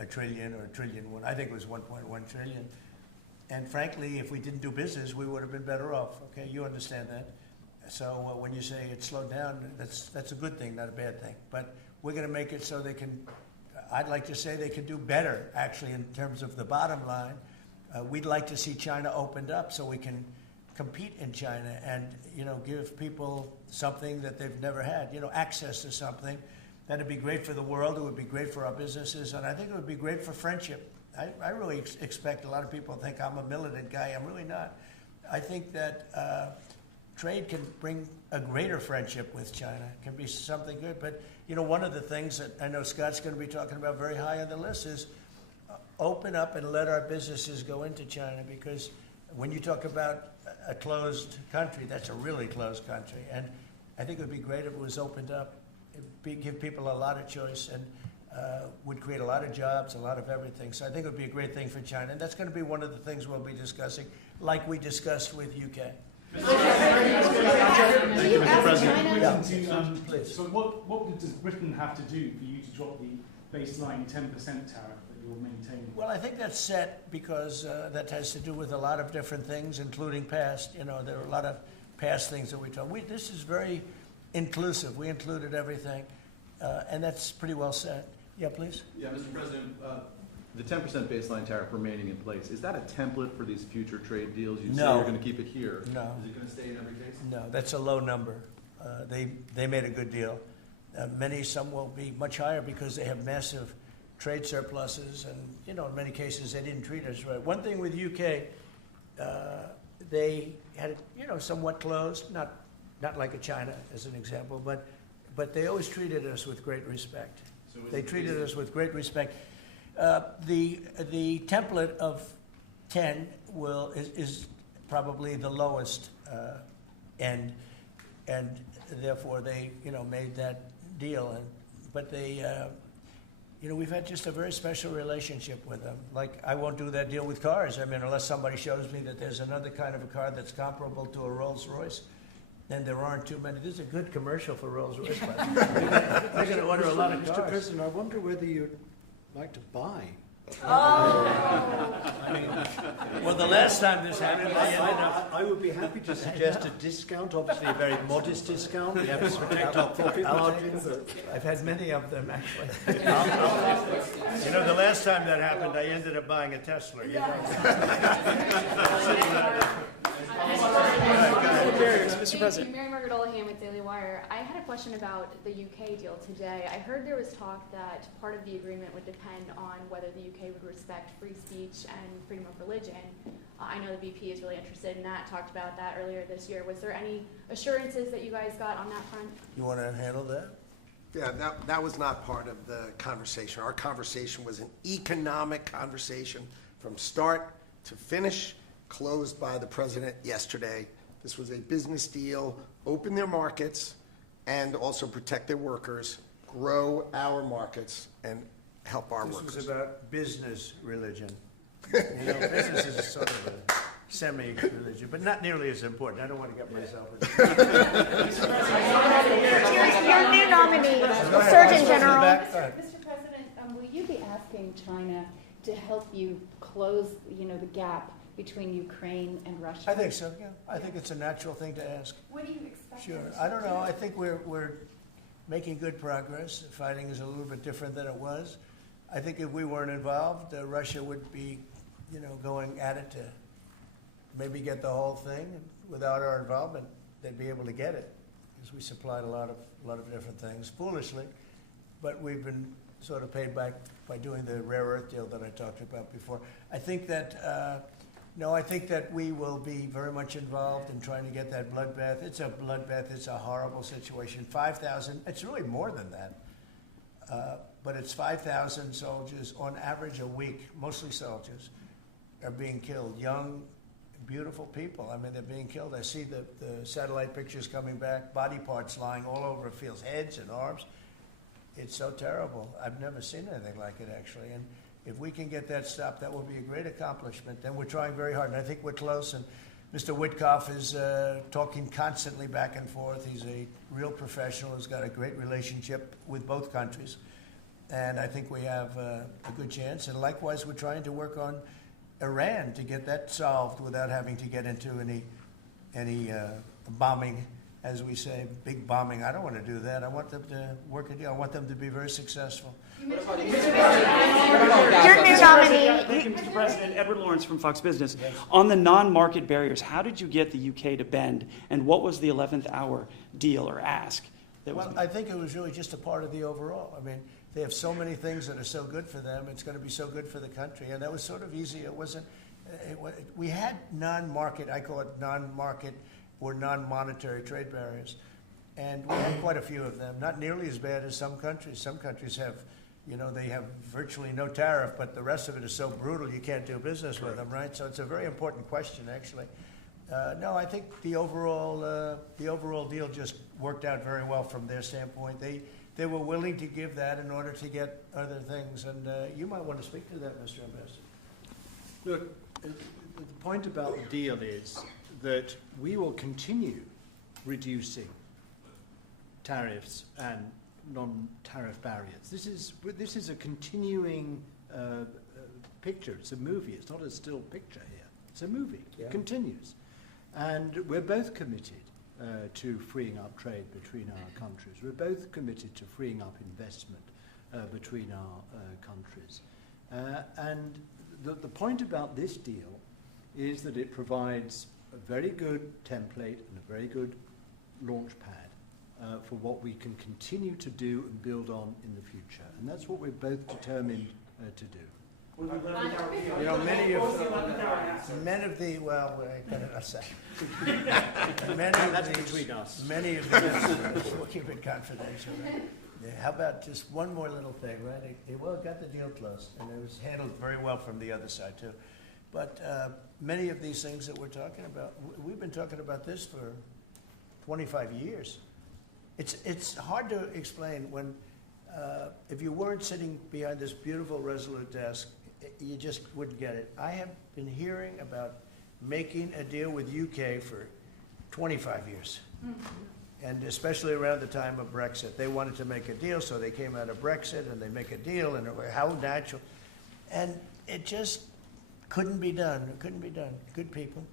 $1 trillion or $1 trillion. I think it was 1.1 trillion. And frankly, if we didn't do business, we would have been better off. Okay, you understand that. So when you say it slowed down, that's a good thing, not a bad thing. But we're going to make it so they can. I'd like to say they can do better, actually, in terms of the bottom line. We'd like to see China opened up so we can compete in China and give people something that they've never had. Access to something that'd be great for the world. It would be great for our businesses, and I think it would be great for friendship. I really expect a lot of people think I'm a militant guy. I'm really not. I think that trade can bring a greater friendship with China. It can be something good. But one of the things that I know Scott's going to be talking about very high on the list is open up and let our businesses go into China, because when you talk about a closed country, that's a really closed country. And I think it would be great if it was opened up. It'd give people a lot of choice and would create a lot of jobs, a lot of everything. So I think it would be a great thing for China. And that's going to be one of the things we'll be discussing, like we discussed with UK. Thank you, Mr. President. Yeah. Please. So what does Britain have to do for you to drop the baseline 10% tariff that you're maintaining? Well, I think that's set because that has to do with a lot of different things, including past. There are a lot of past things that we talk. This is very inclusive. We included everything, and that's pretty well set. Yeah, please. Yeah, Mr. President, the 10% baseline tariff remaining in place, is that a template for these future trade deals? You say you're going to keep it here. No. Is it going to stay in every case? No, that's a low number. They made a good deal. Some will be much higher because they have massive trade surpluses, and in many cases they didn't treat us right. One thing with UK, they had it somewhat closed, not like a China as an example, but they always treated us with great respect. So they treated us with great respect. The template of 10 is probably the lowest end, and therefore they made that deal. But they we've had just a very special relationship with them. Like, I won't do that deal with cars. Unless somebody shows me that there's another kind of a car that's comparable to a Rolls Royce. And there aren't too many. This is a good commercial for Rolls Royce. They're going to order a lot of cars. Mr. President, I wonder whether you'd like to buy. Well, the last time this happened, I would be happy to suggest a discount, obviously a very modest discount. We have to protect our profit margins. I've had many of them, actually. The last time that happened, I ended up buying a Tesla. Mr. President. Mary Margaret Olahan with Daily Wire. I had a question about the UK deal today. I heard there was talk that part of the agreement would depend on whether the UK would respect free speech and freedom of religion. I know the BP is really interested in that, talked about that earlier this year. Was there any assurances that you guys got on that front? You want to handle that? Yeah, that was not part of the conversation. Our conversation was an economic conversation from start to finish, closed by the president yesterday. This was a business deal, open their markets, and also protect their workers, grow our markets, and help our workers. This was about business religion. Business is sort of a semi-religion, but not nearly as important. I don't want to get myself Your new nominee, Surgeon General. Mr. President, will you be asking China to help you close, the gap between Ukraine and Russia? I think so, yeah. I think it's a natural thing to ask. What do you expect? Sure. I don't know. I think we're making good progress. The fighting is a little bit different than it was. I think if we weren't involved, Russia would be, going at it to maybe get the whole thing. And without our involvement, they'd be able to get it, because we supplied a lot of different things foolishly. But we've been sort of paid back by doing the rare earth deal that I talked about before. I think that No, I think that we will be very much involved in trying to get that bloodbath. It's a bloodbath. It's a horrible situation. 5,000, it's really more than that. But it's 5,000 soldiers on average a week, mostly soldiers, are being killed. Young, beautiful people. I mean, they're being killed. I see the satellite pictures coming back, body parts lying all over the fields, heads and arms. It's so terrible. I've never seen anything like it, actually. And if we can get that stopped, that will be a great accomplishment. And we're trying very hard, and I think we're close. And Mr. Witkoff is talking constantly back and forth. He's a real professional. He's got a great relationship with both countries. And I think we have a good chance. And likewise, we're trying to work on Iran to get that solved without having to get into any bombing, as we say, big bombing. I don't want to do that. I want them to work a deal. I want them to be very successful. Your new nominee. Thank you, Mr. President. Edward Lawrence from Fox Business. Yes. On the non-market barriers, how did you get the UK to bend, and what was the 11th hour deal or ask? Well, I think it was really just a part of the overall. I mean, they have so many things that are so good for them. It's going to be so good for the country, and that was sort of easy. It wasn't. We had non-market. I call it non-market or non-monetary trade barriers, and we had quite a few of them. Not nearly as bad as some countries. Some countries have, they have virtually no tariff, but the rest of it is so brutal you can't do business with them, right? So it's a very important question, actually. No, I think the overall deal just worked out very well from their standpoint. They were willing to give that in order to get other things, and you might want to speak to that, Mr. Ambassador. Look, the point about the deal is that we will continue reducing tariffs and non-tariff barriers. This is a continuing picture. It's a movie. It's not a still picture here. It's a movie. Yeah. It continues. And we're both committed to freeing up trade between our countries. We're both committed to freeing up investment between our countries. And the point about this deal is that it provides a very good template and a very good launch pad for what we can continue to do and build on in the future. And that's what we're both determined to do. Many of the well, I better not say. That's between us. Many of these, we'll keep it confidential. Right? Yeah, how about just one more little thing, right? It got the deal closed, and it was handled very well from the other side too. But many of these things that we're talking about, we've been talking about this for 25 years. It's hard to explain when, if you weren't sitting behind this beautiful Resolute desk, you just wouldn't get it. I have been hearing about making a deal with UK for 25 years. Mm-hmm. And especially around the time of Brexit. They wanted to make a deal, so they came out of Brexit and they make a deal, and how natural. And it just couldn't be done. It couldn't be done. Good people.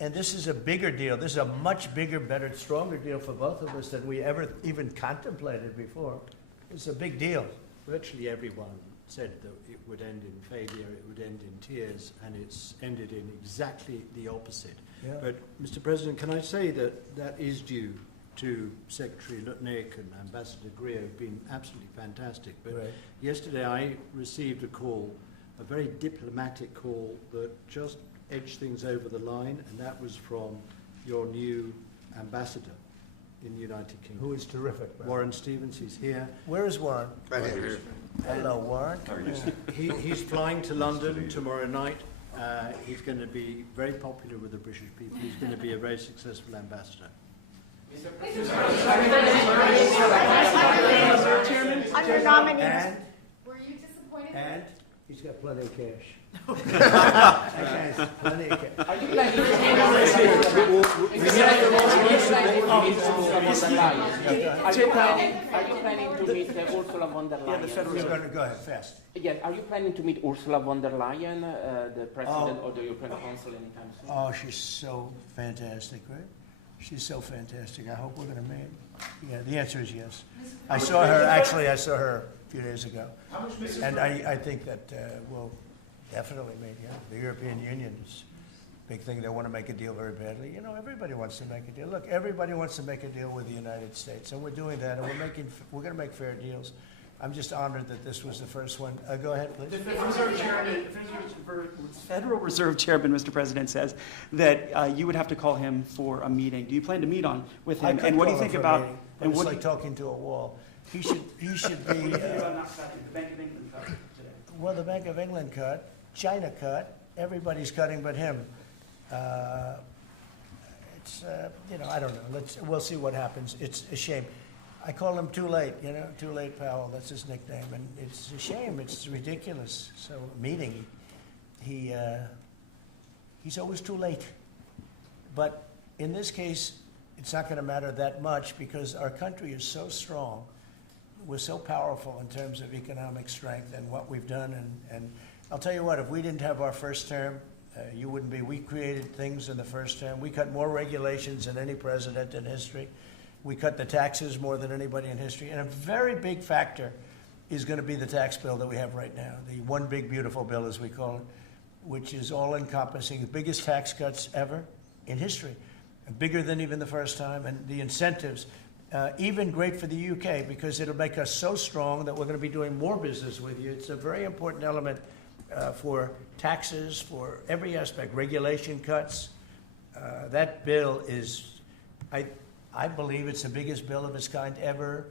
And this is a bigger deal. This is a much bigger, better, stronger deal for both of us than we ever even contemplated before. It's a big deal. Virtually everyone said that it would end in failure, it would end in tears, and it's ended in exactly the opposite. Yeah. But, Mr. President, can I say that that is due to Secretary Lutnick and Ambassador Greer, who've been absolutely fantastic. But right. Yesterday I received a call, a very diplomatic call that just edged things over the line, and that was from your new ambassador in the United Kingdom. Who is terrific. Right? Warren Stevens, he's here. Where is Warren? Right here. Hello, Warren. He's flying to London tomorrow night. He's going to be very popular with the British people. He's going to be a very successful ambassador. On your nominee. Were you disappointed? And he's got plenty of cash. Plenty of cash. Are you planning to meet Ursula von der Leyen? Yeah, the federal. Go ahead, fast. Yes, are you planning to meet Ursula von der Leyen, the president of the European Council, anytime soon? Oh, she's so fantastic, right? She's so fantastic. I hope we're going to meet. Yeah, the answer is yes. I saw her a few days ago. And I think that we'll definitely meet, yeah. The European Union is a big thing. They want to make a deal very badly. You know, everybody wants to make a deal. Look, everybody wants to make a deal with the United States, and we're doing that, and we're going to make fair deals. I'm just honored that this was the first one. Go ahead, please. The Federal Reserve Chairman, Mr. President, says that you would have to call him for a meeting. Do you plan to meet with him? And what do you think about? And it's like talking to a wall. He should be. What do you think about not cutting the Bank of England cut today? Well, the Bank of England cut, China cut, everybody's cutting but him. It's I don't know. We'll see what happens. It's a shame. I call him Too Late, Too Late Powell. That's his nickname, and it's a shame. It's ridiculous. So meeting, he's always too late. But in this case, it's not going to matter that much because our country is so strong. We're so powerful in terms of economic strength and what we've done. And I'll tell you what, if we didn't have our first term, you wouldn't be. We created things in the first term. We cut more regulations than any president in history. We cut the taxes more than anybody in history. And a very big factor is going to be the tax bill that we have right now, the one big beautiful bill, as we call it, which is all-encompassing, the biggest tax cuts ever in history, bigger than even the first time, and the incentives, even great for the UK because it'll make us so strong that we're going to be doing more business with you. It's a very important element for taxes, for every aspect, regulation cuts. That bill is, I believe it's the biggest bill of its kind ever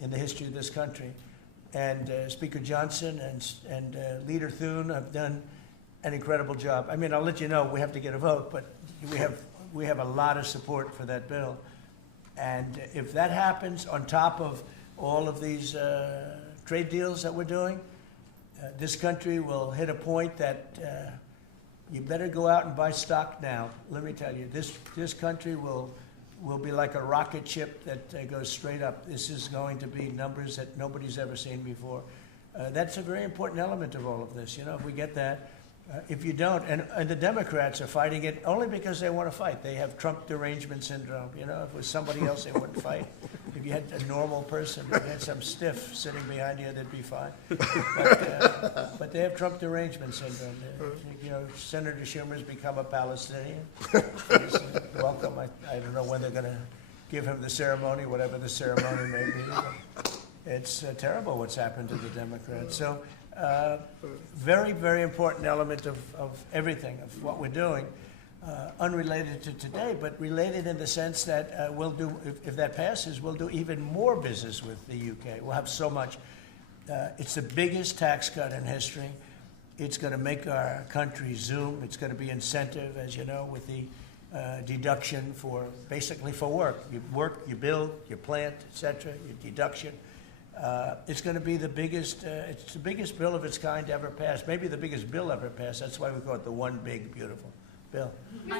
in the history of this country. And Speaker Johnson and Leader Thune have done an incredible job. I mean, I'll let you know, we have to get a vote, but we have a lot of support for that bill. And if that happens on top of all of these trade deals that we're doing, this country will hit a point that you better go out and buy stock now. Let me tell you, this country will be like a rocket ship that goes straight up. This is going to be numbers that nobody's ever seen before. That's a very important element of all of this. If we get that, if you don't, and the Democrats are fighting it only because they want to fight. They have Trump derangement syndrome. If it was somebody else, they wouldn't fight. If you had a normal person, if you had some stiff sitting behind you, they'd be fine. But they have Trump derangement syndrome. Senator Schumer's become a Palestinian. Welcome. I don't know when they're going to give him the ceremony, whatever the ceremony may be. It's terrible what's happened to the Democrats. So very, very important element of everything, of what we're doing, unrelated to today, but related in the sense that we'll do, if that passes, we'll do even more business with the UK. We'll have so much. It's the biggest tax cut in history. It's going to make our country zoom. It's going to be incentive, as you know, with the deduction for, basically for work. You work, you build, you plant, etc., your deduction. It's going to be the biggest, it's the biggest bill of its kind ever passed, maybe the biggest bill ever passed. That's why we call it the one big, beautiful bill. You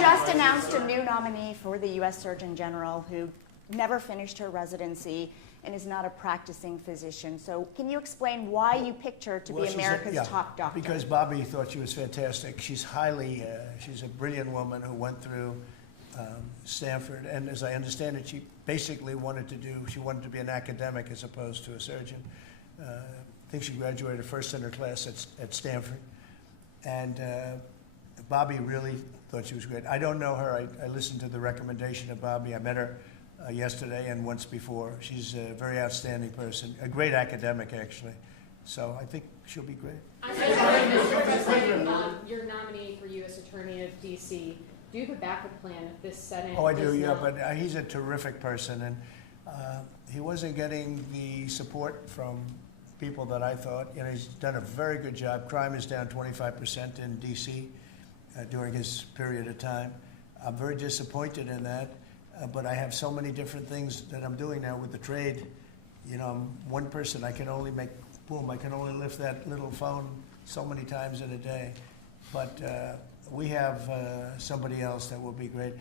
just announced a new nominee for the U.S. Surgeon General who never finished her residency and is not a practicing physician. So can you explain why you picked her to be America's top doctor? Because Bobby thought she was fantastic. She's she's a brilliant woman who went through Stanford, and as I understand it, she basically wanted to be an academic as opposed to a surgeon. I think she graduated first in her class at Stanford, and Bobby really thought she was great. I don't know her. I listened to the recommendation of Bobby. I met her yesterday and once before. She's a very outstanding person, a great academic, actually. So I think she'll be great. Mr. President, your nominee for U.S. Attorney of D.C., do you have a backup plan if this Senate? Oh, I do, yeah, but he's a terrific person, and he wasn't getting the support from people that I thought. He's done a very good job. Crime is down 25% in D.C. During his period of time. I'm very disappointed in that, but I have so many different things that I'm doing now with the trade. I'm one person. I can only lift that little phone so many times in a day, but we have somebody else that will be great.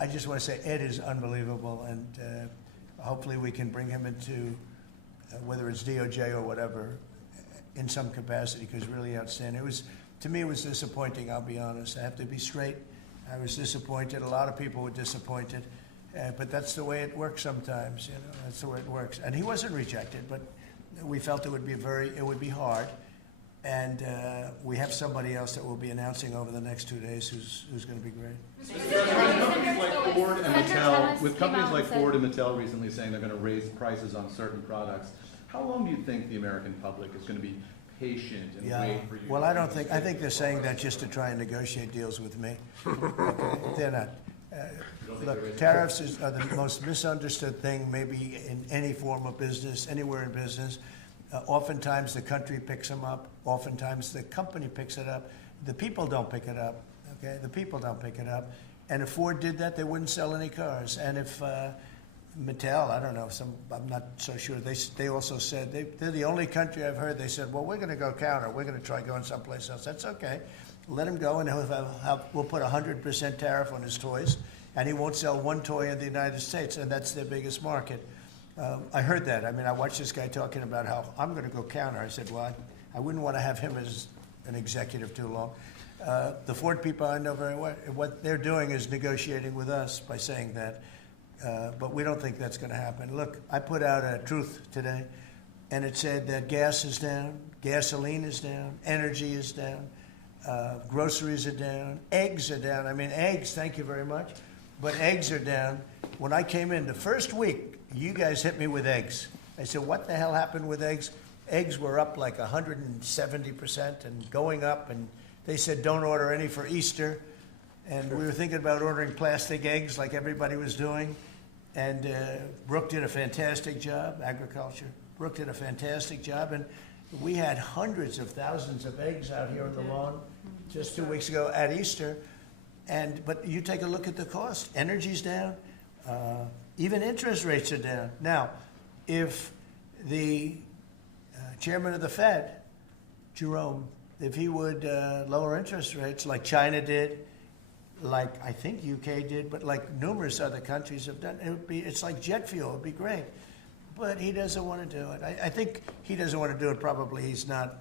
I just want to say Ed is unbelievable, and hopefully we can bring him into, whether it's DOJ or whatever, in some capacity, because really outstanding. To me, it was disappointing, I'll be honest. I have to be straight. I was disappointed. A lot of people were disappointed, but that's the way it works sometimes. That's the way it works. And he wasn't rejected, but we felt it would be hard. And we have somebody else that we'll be announcing over the next 2 days who's going to be great. With companies like Ford and Mattel recently saying they're going to raise prices on certain products, how long do you think the American public is going to be patient and wait for you? Well, I think they're saying that just to try and negotiate deals with me. Okay? They're not. Look, tariffs are the most misunderstood thing maybe in any form of business, anywhere in business. Oftentimes the country picks them up. Oftentimes the company picks it up. The people don't pick it up. Okay, the people don't pick it up. And if Ford did that, they wouldn't sell any cars. And if Mattel, I don't know, I'm not so sure. They also said they're the only country I've heard. They said, well, we're going to go counter. We're going to try going someplace else. That's okay. Let him go, and we'll put 100% tariff on his toys, and he won't sell one toy in the United States, and that's their biggest market. I heard that. I mean, I watched this guy talking about how I'm going to go counter. I said, well, I wouldn't want to have him as an executive too long. The Ford people I know very well, what they're doing is negotiating with us by saying that. But we don't think that's going to happen. Look, I put out a truth today, and it said that gas is down, gasoline is down, energy is down, groceries are down, eggs are down. I mean, eggs, thank you very much, but eggs are down. When I came in the first week, you guys hit me with eggs. I said, what the hell happened with eggs? Eggs were up like 170% and going up, and they said don't order any for Easter. And we were thinking about ordering plastic eggs like everybody was doing. And Brooke did a fantastic job, agriculture. Brooke did a fantastic job, and we had hundreds of thousands of eggs out here on the lawn just 2 weeks ago at Easter. But you take a look at the cost. Energy's down. Even interest rates are down. Now, if the chairman of the Fed, Jerome, if he would lower interest rates like China did, like I think UK did, but like numerous other countries have done, it's like jet fuel. It'd be great. But he doesn't want to do it. I think he doesn't want to do it. Probably he's not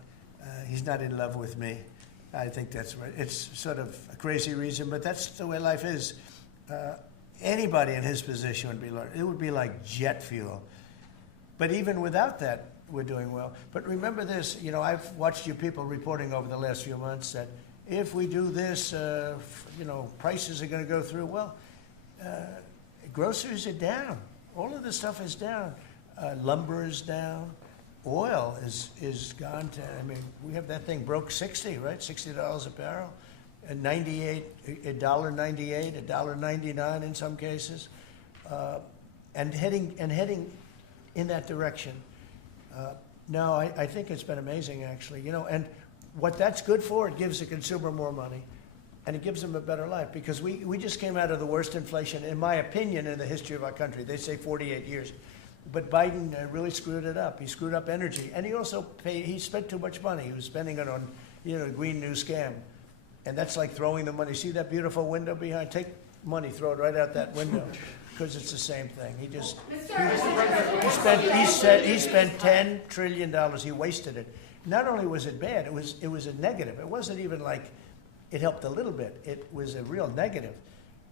in love with me. I think that's right. It's sort of a crazy reason, but that's the way life is. Anybody in his position would be like jet fuel. But even without that, we're doing well. But remember this, I've watched you people reporting over the last few months that if we do this, prices are going to go through. Well, groceries are down. All of this stuff is down. Lumber is down. Oil is gone to, we have that thing broke 60, right? $60 a barrel. $1.98, $1.99 in some cases, and heading in that direction. No, I think it's been amazing, actually. And what that's good for, it gives the consumer more money, and it gives them a better life, because we just came out of the worst inflation, in my opinion, in the history of our country. They say 48 years. But Biden really screwed it up. He screwed up energy, and he spent too much money. He was spending it on, the Green New Scam. And that's like throwing the money. See that beautiful window behind? Take money, throw it right out that window, because it's the same thing. He spent $10 trillion. He wasted it. Not only was it bad, it was a negative. It wasn't even like it helped a little bit. It was a real negative.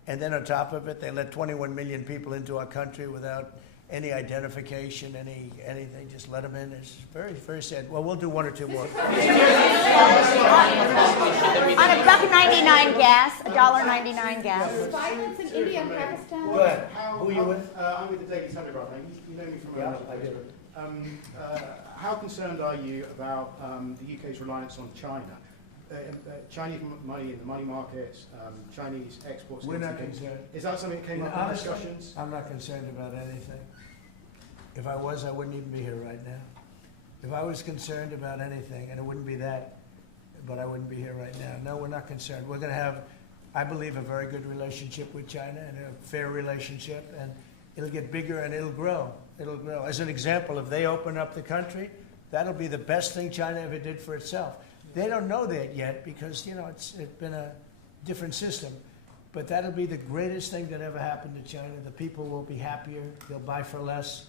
And then on top of it, they let 21 million people into our country without any identification, anything, just let them in. It's very, very sad. Well, we'll do one or two more. On $1.99 gas, $1.99 gas. Violence in India and Pakistan. Go ahead. Who are you with? I'm with the Daily Telegraph. You know me from I do. How concerned are you about the UK's reliance on China? Chinese money in the money markets, Chinese exports. We're not concerned. Is that something that came up in discussions? I'm not concerned about anything. If I was, I wouldn't even be here right now. If I was concerned about anything, and it wouldn't be that, but I wouldn't be here right now. No, we're not concerned. We're going to have, I believe, a very good relationship with China, and a fair relationship, and it'll get bigger and it'll grow. It'll grow. As an example, if they open up the country, that'll be the best thing China ever did for itself. They don't know that yet because, it's been a different system. But that'll be the greatest thing that ever happened to China. The people will be happier. They'll buy for less.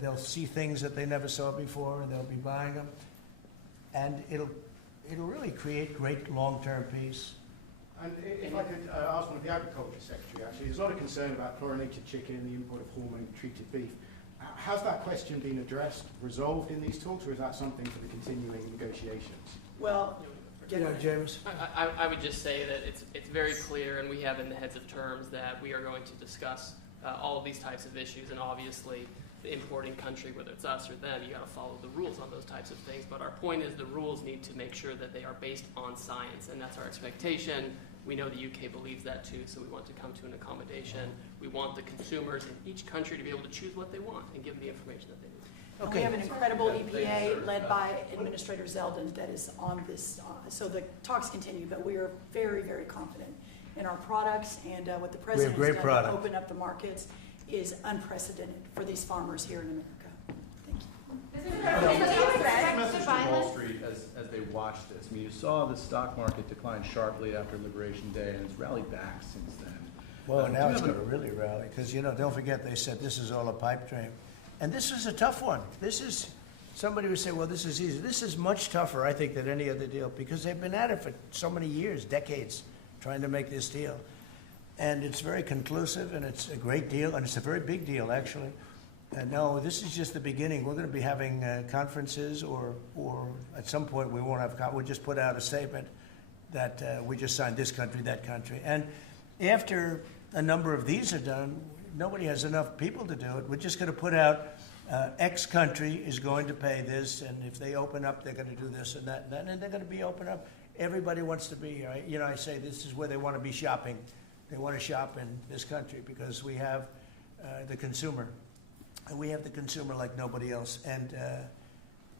They'll see things that they never saw before, and they'll be buying them. And it'll really create great long-term peace. And if I could ask one of the Agriculture Secretary, actually, there's a lot of concern about chlorinated chicken and the import of hormone-treated beef. Has that question been addressed, resolved in these talks, or is that something for the continuing negotiations? Well, James. I would just say that it's very clear, and we have in the heads of terms that we are going to discuss all of these types of issues, and obviously the importing country, whether it's us or them, you got to follow the rules on those types of things. But our point is the rules need to make sure that they are based on science, and that's our expectation. We know the UK believes that too, so we want to come to an accommodation. We want the consumers in each country to be able to choose what they want and give them the information that they need. And we have an incredible EPA led by Administrator Zeldin that is on this. So the talks continue, but we are very, very confident in our products, and what the President has done to open up the markets is unprecedented for these farmers here in America. Thank you. Message to Wall Street as they watch this. I mean, you saw the stock market decline sharply after Liberation Day, and it's rallied back since then. Well, now it's going to really rally, because, don't forget, they said this is all a pipe dream. And this is a tough one. This is, somebody would say, well, this is easy. This is much tougher, I think, than any other deal, because they've been at it for so many years, decades, trying to make this deal. And it's very conclusive, and it's a great deal, and it's a very big deal, actually. And no, this is just the beginning. We're going to be having conferences, or at some point we won't have, we'll just put out a statement that we just signed this country, that country. And after a number of these are done, nobody has enough people to do it. We're just going to put out X country is going to pay this, and if they open up, they're going to do this and that and that, and they're going to be open up. Everybody wants to be here. I say this is where they want to be shopping. They want to shop in this country because we have the consumer. And we have the consumer like nobody else. And,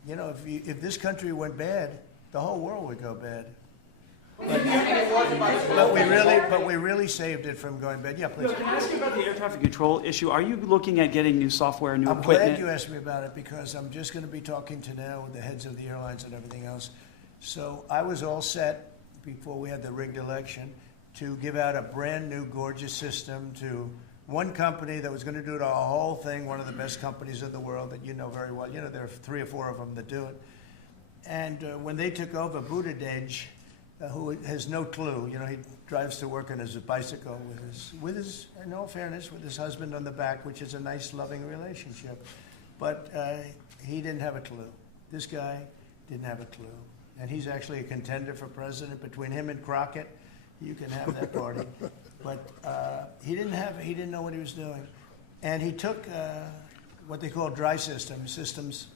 if this country went bad, the whole world would go bad. But we really saved it from going bad. Yeah, please. Can I ask you about the air traffic control issue? Are you looking at getting new software, new equipment? I'm glad you asked me about it, because I'm just going to be talking to now with the heads of the airlines and everything else. So I was all set before we had the rigged election to give out a brand new gorgeous system to one company that was going to do the whole thing, one of the best companies in the world that you know very well. There are 3 or 4 of them that do it. And when they took over, Buttigieg, who has no clue, he drives to work on his bicycle with his, in all fairness, with his husband on the back, which is a nice, loving relationship. But he didn't have a clue. This guy didn't have a clue. And he's actually a contender for president. Between him and Crockett, you can have that party. But he didn't know what he was doing. And he took what they call dry systems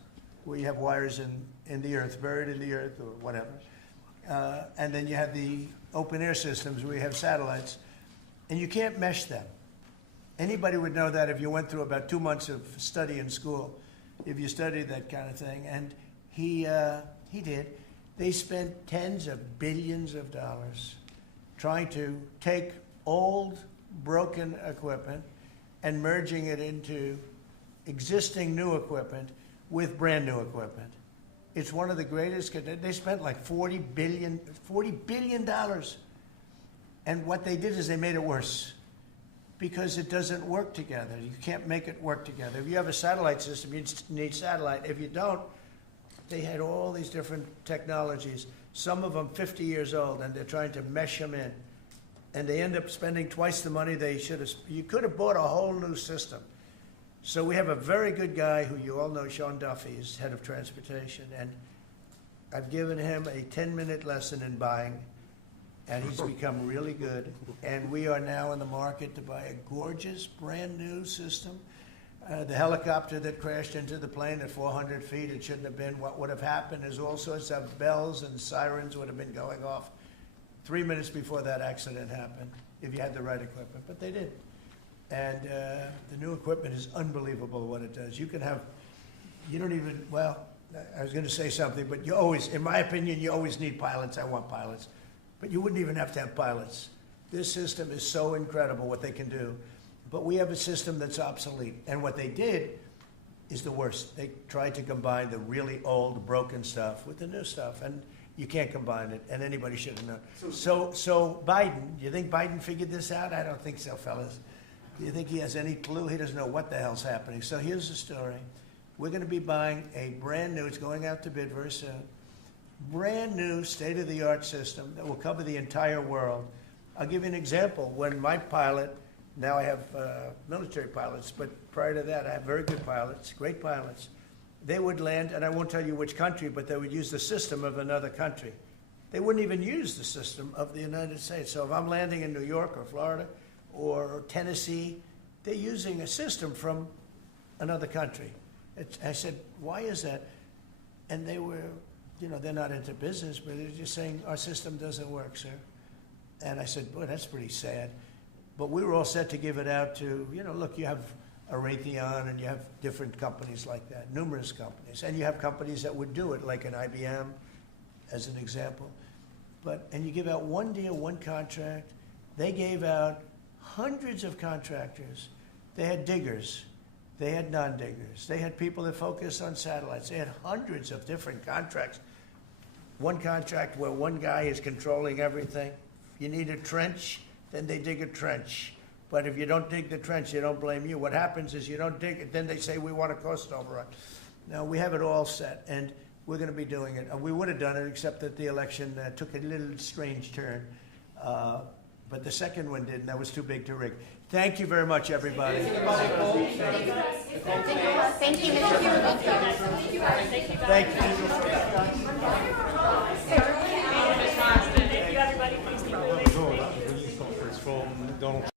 where you have wires in the earth, buried in the earth or whatever. And then you have the open air systems where you have satellites, and you can't mesh them. Anybody would know that if you went through about 2 months of study in school, if you studied that kind of thing. And he did. They spent tens of billions of dollars trying to take old, broken equipment and merging it into existing new equipment with brand new equipment. It's one of the greatest. They spent like $40 billion. And what they did is they made it worse because it doesn't work together. You can't make it work together. If you have a satellite system, you need satellite. If you don't, they had all these different technologies, some of them 50 years old, and they're trying to mesh them in. And they end up spending twice the money they should have. You could have bought a whole new system. So we have a very good guy who you all know, Sean Duffy, is head of transportation, and I've given him a 10-minute lesson in buying, and he's become really good. And we are now in the market to buy a gorgeous, brand new system. The helicopter that crashed into the plane at 400 feet, it shouldn't have been. What would have happened is all sorts of bells and sirens would have been going off 3 minutes before that accident happened, if you had the right equipment, but they did. And the new equipment is unbelievable what it does. You can have, you don't even, well, I was going to say something, but you always, in my opinion, you always need pilots. I want pilots. But you wouldn't even have to have pilots. This system is so incredible what they can do. But we have a system that's obsolete. And what they did is the worst. They tried to combine the really old, broken stuff with the new stuff. And you can't combine it, and anybody should have known. So Biden, you think Biden figured this out? I don't think so, fellas. Do you think he has any clue? He doesn't know what the hell's happening. So here's the story. We're going to be buying a brand new, it's going out to bid very soon, brand new state-of-the-art system that will cover the entire world. I'll give you an example. When my pilot Now I have military pilots, but prior to that, I have very good pilots, great pilots. They would land, and I won't tell you which country, but they would use the system of another country. They wouldn't even use the system of the United States. So if I'm landing in New York or Florida or Tennessee, they're using a system from another country. I said, why is that? And they were, they're not into business, but they're just saying, our system doesn't work, sir. And I said, boy, that's pretty sad. But we were all set to give it out to, look, you have a Raytheon and you have different companies like that, numerous companies. And you have companies that would do it, like an IBM, as an example. And you give out one deal, one contract. They gave out hundreds of contractors. They had diggers. They had non-diggers. They had people that focused on satellites. They had hundreds of different contracts. One contract where one guy is controlling everything. You need a trench, then they dig a trench. But if you don't dig the trench, they don't blame you. What happens is you don't dig it, then they say we want a cost overrun. Now, we have it all set, and we're going to be doing it. We would have done it, except that the election took a little strange turn. But the second one didn't. That was too big to rig. Thank you very much, everybody. Thank you, Thank you. From Donald